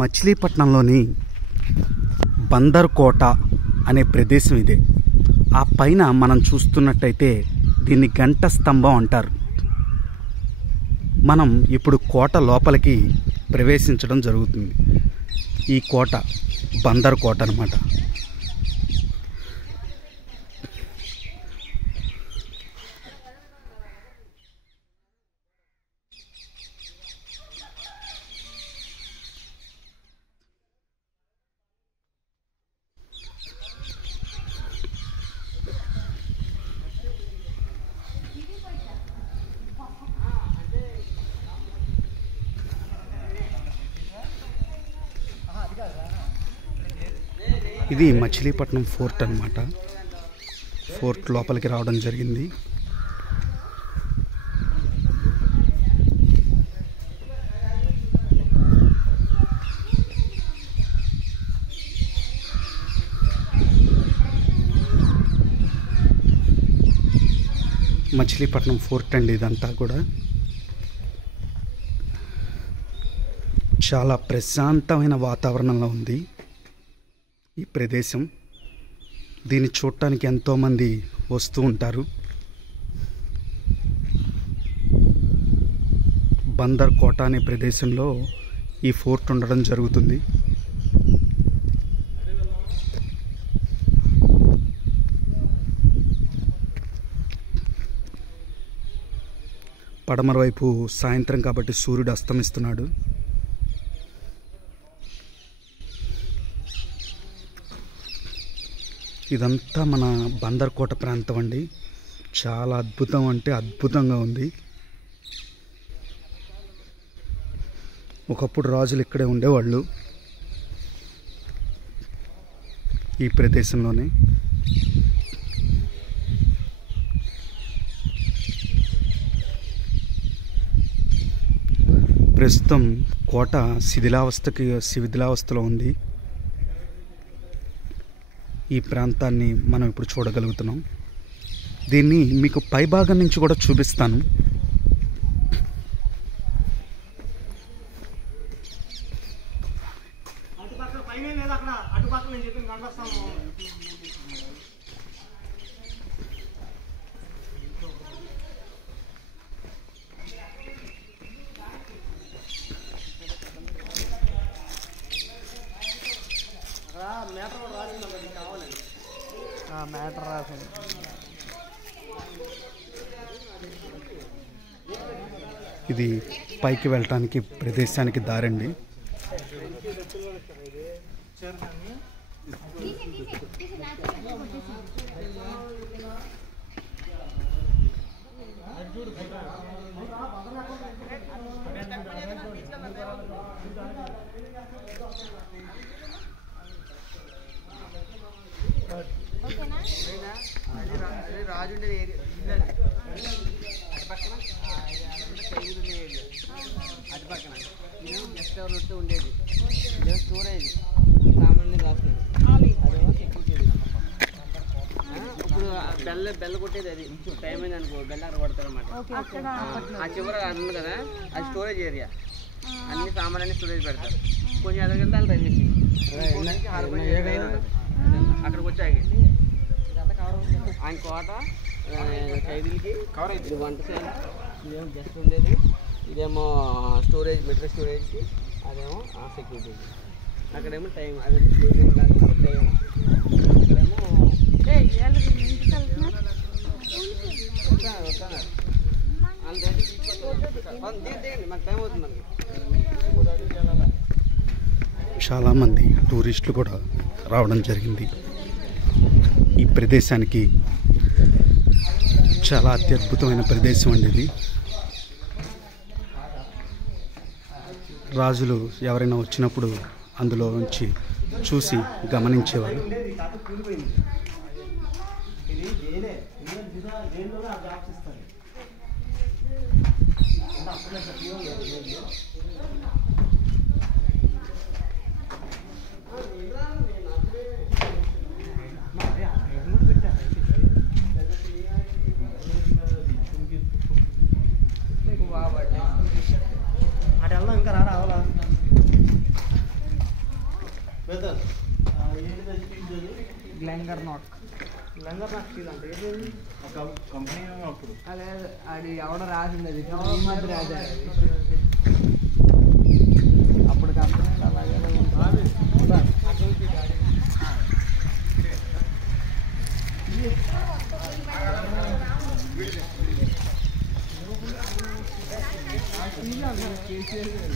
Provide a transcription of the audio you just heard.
మచిలీపట్నంలోని బందర్ కోట అనే ప్రదేశం ఇదే. ఆ పైన మనం చూస్తున్నట్టయితే దీన్ని గంట స్తంభం అంటారు. మనం ఇప్పుడు కోట లోపలికి ప్రవేశించడం జరుగుతుంది. ఈ కోట బందర్ కోట అన్నమాట. ఇది మచిలీపట్నం ఫోర్ట్ అన్నమాట. ఫోర్ట్ లోపలికి రావడం జరిగింది. మచిలీపట్నం ఫోర్ట్ అండి ఇదంతా కూడా. చాలా ప్రశాంతమైన వాతావరణంలో ఉంది ఈ ప్రదేశం. దీన్ని చూడటానికి ఎంతోమంది వస్తూ ఉంటారు. బందర్ కోట అనే ప్రదేశంలో ఈ ఫోర్ట్ ఉండడం జరుగుతుంది. పడమర వైపు సాయంత్రం కాబట్టి సూర్యుడు అస్తమిస్తున్నాడు. ఇదంతా మన బందర్ కోట ప్రాంతం అండి. చాలా అద్భుతం అంటే అద్భుతంగా ఉంది. ఒకప్పుడు రాజులు ఇక్కడే ఉండేవాళ్ళు ఈ ప్రదేశంలోనే. ప్రస్తుతం కోట శిథిలావస్థలో ఉంది. ఈ ప్రాంతాన్ని మనం ఇప్పుడు చూడగలుగుతున్నాం. దీన్ని మీకు పైభాగం నుంచి కూడా చూపిస్తాను. మ్యాటర్ రాసింది. ఇది పైకి వెళ్ళటానికి ప్రదేశానికి దారండి. రాజు అటు పక్కన ఇదేమో గెస్ట్ హౌస్ ఉండేది. ఇదేమో స్టోరేజ్ సామాన్లు దాచుకుని అదేమో సెక్యూరిటీ. ఇప్పుడు బెల్ల కొట్టేది అది టైం అయింది అనుకో బెల్ల అక్కడ కొడతారు అన్నమాట. ఆ చివర అది ఉంది కదా అది స్టోరేజ్ ఏరియా. అన్ని సామాన్లన్నీ స్టోరేజ్ పెడతారు. కొంచెం ఎదురుకెళ్తే వాళ్ళు రైల్వే అక్కడికి వచ్చాక ఇదంతా కవర్ అవుతుంది. ఆయన కోట ఖైదీలకి కవర్ అవుతుంది. వంటశాల ఇదేమో గెస్ట్ ఉండేది. ఇదేమో స్టోరేజ్ మెట్రో స్టోరేజ్కి. అదేమో సెక్యూరిటీ. అక్కడేమో టైం అది టైం. ఇక్కడేమో మాకు టైం అవుతుంది. చాలామంది టూరిస్టులు కూడా రావడం జరిగింది ఈ ప్రదేశానికి. చాలా అత్యద్భుతమైన ప్రదేశం అండి ఇది. రాజులు ఎవరైనా వచ్చినప్పుడు అందులో నుంచి చూసి గమనించేవారు. గ్లెంగర్ నాట్ స్టీల్ అంటే ఏది కంపెనీ అప్పుడు అదే అది ఎవడో రాసింది అది ఈ మధ్య రాశారు అప్పుడు కంపెనీ అలాగే కేసీఆర్